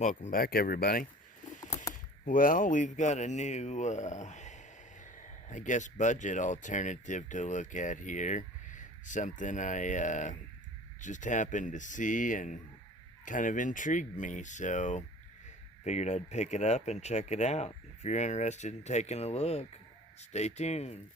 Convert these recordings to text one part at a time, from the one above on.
Welcome back, everybody. Well, we've got a new, I guess, budget alternative to look at here. Something I just happened to see and kind of intrigued me, so figured I'd pick it up and check it out. If you're interested in taking a look, stay tuned.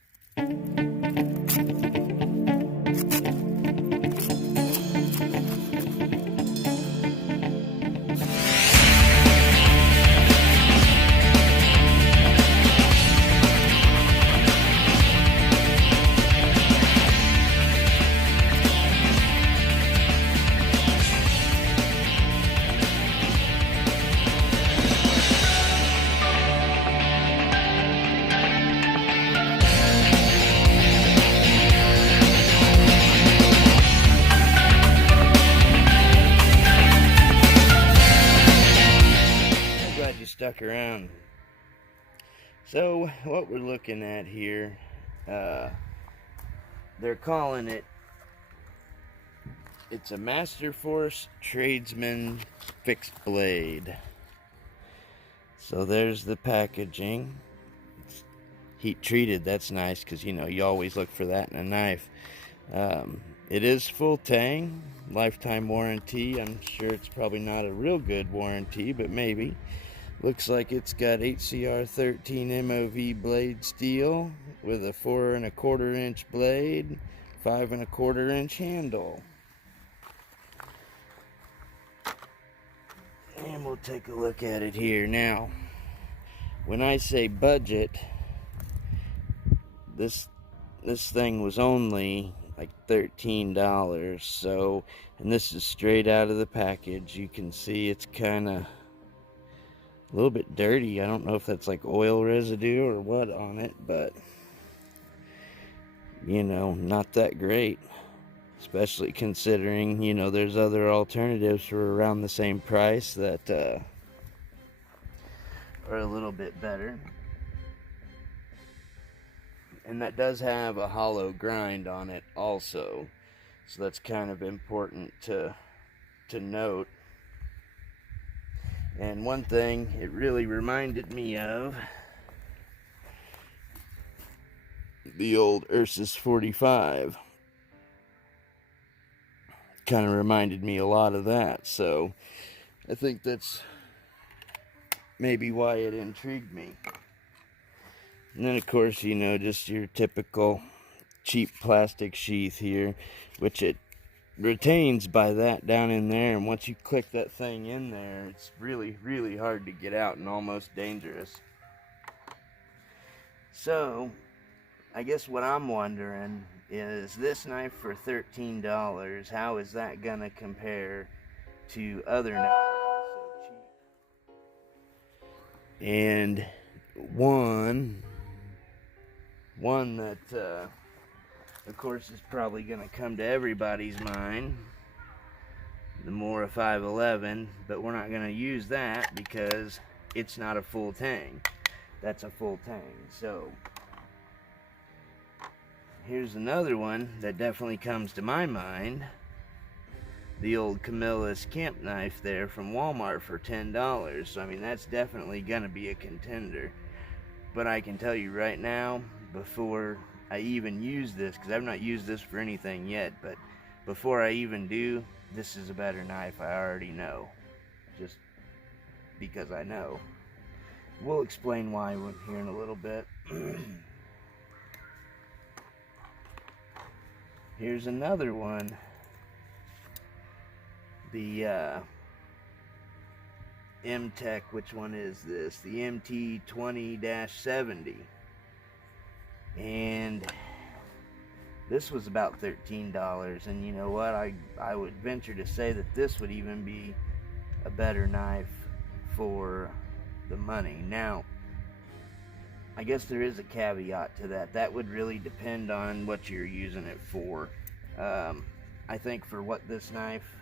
Stuck around. So what we're looking at here, they're calling it's a Masterforce Tradesman fixed blade. So there's the packaging. It's heat treated. That's nice because you always look for that in a knife. It is full Tang, lifetime warranty. I'm sure it's probably not a real good warranty, but maybe. Looks like it's got HCR 13 MOV blade steel with a 4 1/4 inch blade, 5 1/4 inch handle. And we'll take a look at it here. Now, when I say budget, this thing was only like $13. So, and this is straight out of the package. You can see it's kind of a little bit dirty. I don't know if that's like oil residue or what on it, but not that great, especially considering there's other alternatives for around the same price that are a little bit better. And that does have a hollow grind on it also, so that's kind of important to note. And one thing it really reminded me of, the old Ursus 45. Kind of reminded me a lot of that, so I think that's maybe why it intrigued me. And then of course, just your typical cheap plastic sheath here, which it retains by that down in there, and once you click that thing in there, it's really hard to get out and almost dangerous. So I guess what I'm wondering is, this knife for $13, how is that gonna compare to other knives so cheap? And one that of course is probably going to come to everybody's mind, the Mora 511, but we're not going to use that because it's not a full Tang. That's a full Tang. So here's another one that definitely comes to my mind, the old Camilla's camp knife there from Walmart for $10. So I mean, that's definitely going to be a contender. But I can tell you right now, before I even use this, because I've not used this for anything yet, but before I even do, this is a better knife. I already know, just because I know. We'll explain why here in a little bit. Here's another one, the M-Tech. Which one is this? The MT20-70. And this was about $13, and you know what, I would venture to say that this would even be a better knife for the money. Now, I guess there is a caveat to that. That would really depend on what you're using it for. I think for what this knife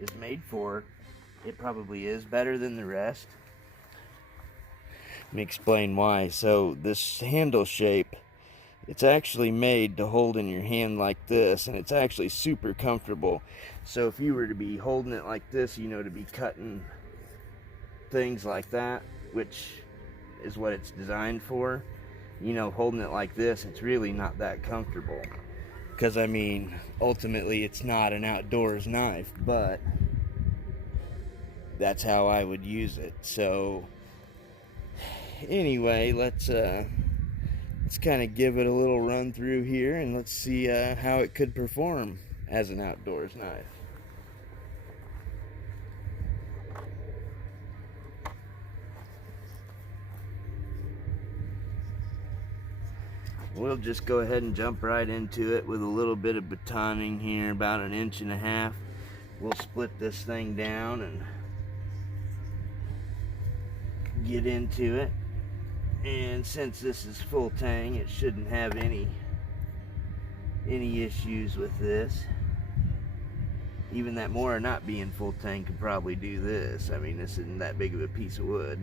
is made for, it probably is better than the rest. Let me explain why. So this handle shape, it's actually made to hold in your hand like this, and it's actually super comfortable. So if you were to be holding it like this, to be cutting things like that, which is what it's designed for, you know, holding it like this, it's really not that comfortable. Because, I mean, ultimately it's not an outdoors knife, but that's how I would use it. So, anyway, let's kind of give it a little run through here, and let's see how it could perform as an outdoors knife. We'll just go ahead and jump right into it with a little bit of batoning here, about 1.5 inches. We'll split this thing down and get into it. And since this is full tang, it shouldn't have any issues with this. Even that Mora not being full tang could probably do this. I mean, this isn't that big of a piece of wood.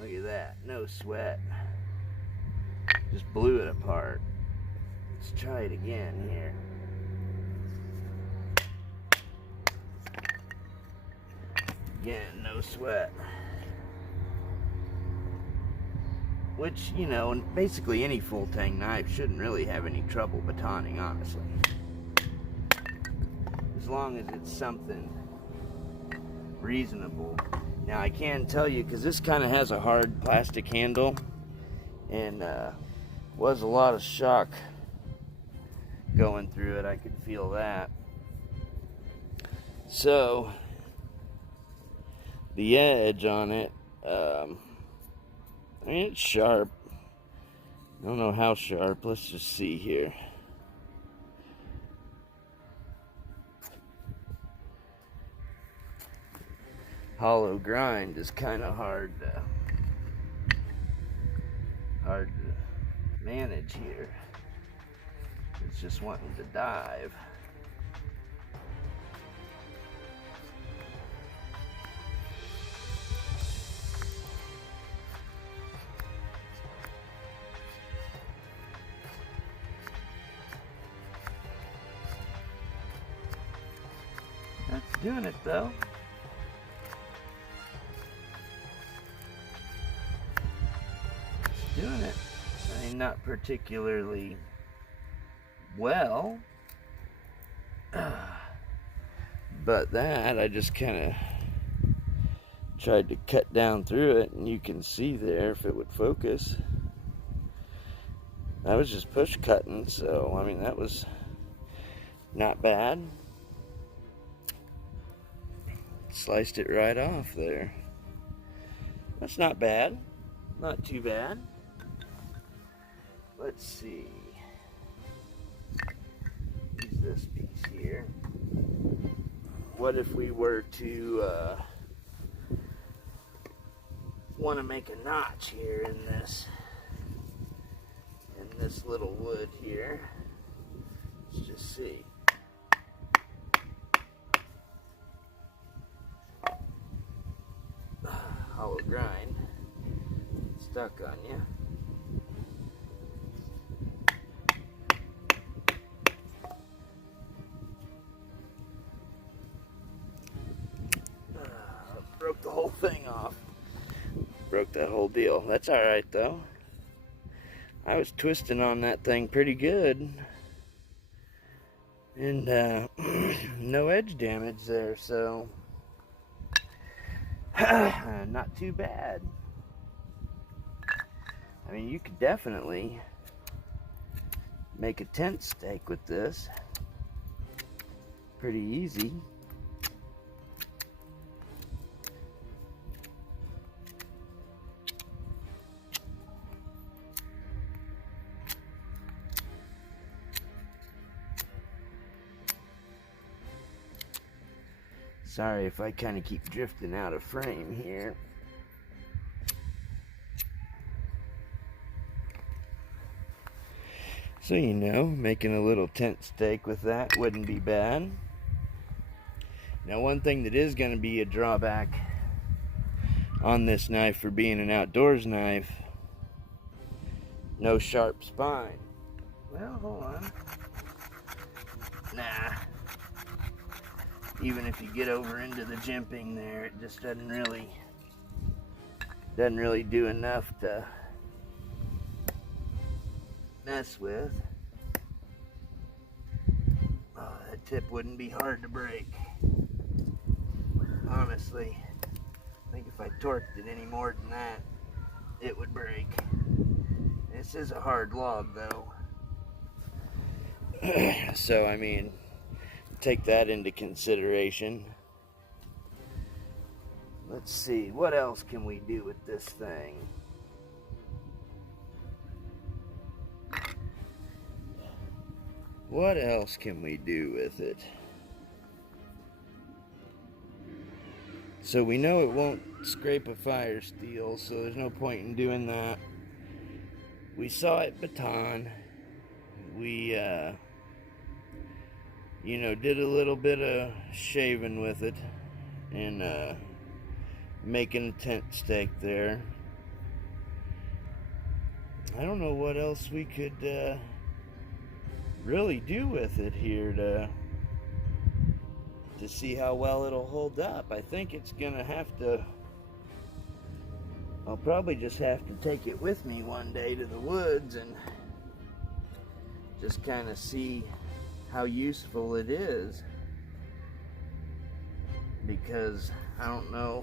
Look at that, no sweat. Just blew it apart. Let's try it again here. Again, no sweat. Which, you know, basically any full tang knife shouldn't really have any trouble batoning, honestly. As long as it's something reasonable. Now I can tell you, because this kind of has a hard plastic handle, and was a lot of shock going through it. I could feel that. So the edge on it, I mean, it's sharp. I don't know how sharp. Let's just see here. Hollow grind is kind of hard to manage here. It's just wanting to dive. That's doing it though. It's doing it. I mean, not particularly well, but that I just kind of tried to cut down through it, and you can see there, if it would focus, I was just push cutting. So I mean, that was not bad. Sliced it right off there. That's not bad, not too bad. Let's see. Use this piece here. What if we were to want to make a notch here in this little wood here? Let's just see. Hollow grind stuck on you. Broke the whole thing off. Broke that whole deal. That's alright though. I was twisting on that thing pretty good. And no edge damage there, so not too bad. I mean, you could definitely make a tent stake with this. Pretty easy. Sorry if I kind of keep drifting out of frame here. So, you know, making a little tent stake with that wouldn't be bad. Now, one thing that is going to be a drawback on this knife for being an outdoors knife, no sharp spine. Well, hold on. Nah. even if you get over into the jimping there, it just doesn't really do enough to mess with. Oh, that tip wouldn't be hard to break. Honestly, I think if I torqued it any more than that, it would break. This is a hard log though. So, I mean, take that into consideration. Let's see, what else can we do with this thing? What else can we do with it? So we know it won't scrape a fire steel, so there's no point in doing that. We saw it baton. We, you know, did a little bit of shaving with it and making a tent stake there. I don't know what else we could really do with it here to see how well it'll hold up. I think it's gonna have to, I'll probably just have to take it with me one day to the woods and just kind of see how useful it is, because I don't know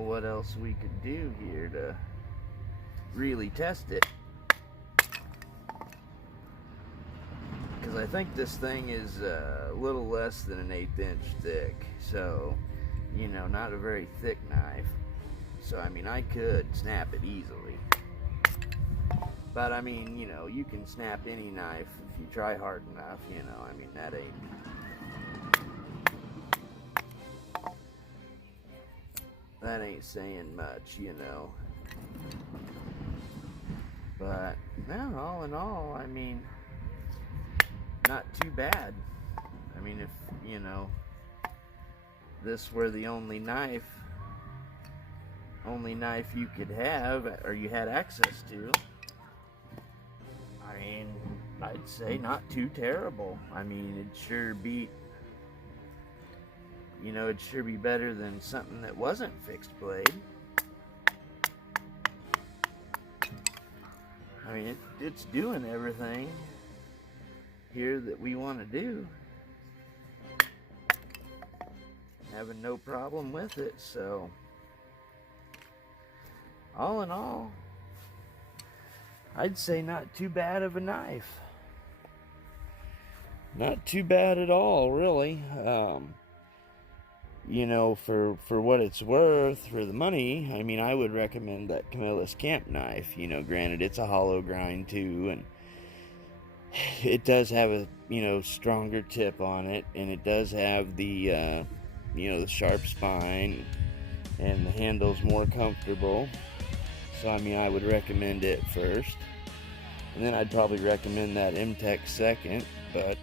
what else we could do here to really test it. Because I think this thing is a little less than an 1/8 inch thick, so, you know, not a very thick knife. So, I mean, I could snap it easily. But, I mean, you know, you can snap any knife if you try hard enough, you know. I mean, that ain't saying much, you know. But, no, all in all, I mean, not too bad. I mean, if, you know, this were the only knife you could have, or you had access to, I mean, I'd say not too terrible. I mean, it'd sure beat, you know, it'd sure be better than something that wasn't fixed blade. I mean, it's doing everything here that we want to do. Having no problem with it, so all in all, I'd say not too bad of a knife. Not too bad at all, really. You know, for what it's worth, for the money, I mean, I would recommend that Camilla's Camp knife. You know, granted, it's a hollow grind too, and it does have a, you know, stronger tip on it, and it does have the, you know, the sharp spine, and the handle's more comfortable. So, I mean, I would recommend it first, and then I'd probably recommend that M-Tech second, but,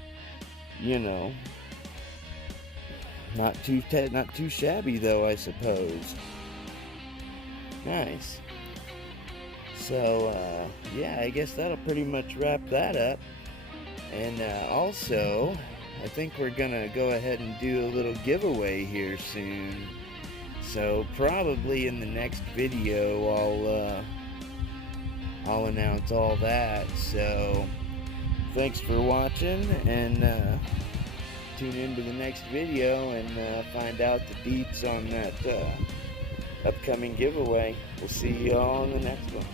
you know, not too shabby though, I suppose. Nice. So, yeah, I guess that'll pretty much wrap that up. And also, I think we're gonna go ahead and do a little giveaway here soon. So probably in the next video, I'll announce all that. So thanks for watching, and tune into the next video and find out the deets on that upcoming giveaway. We'll see you all in the next one.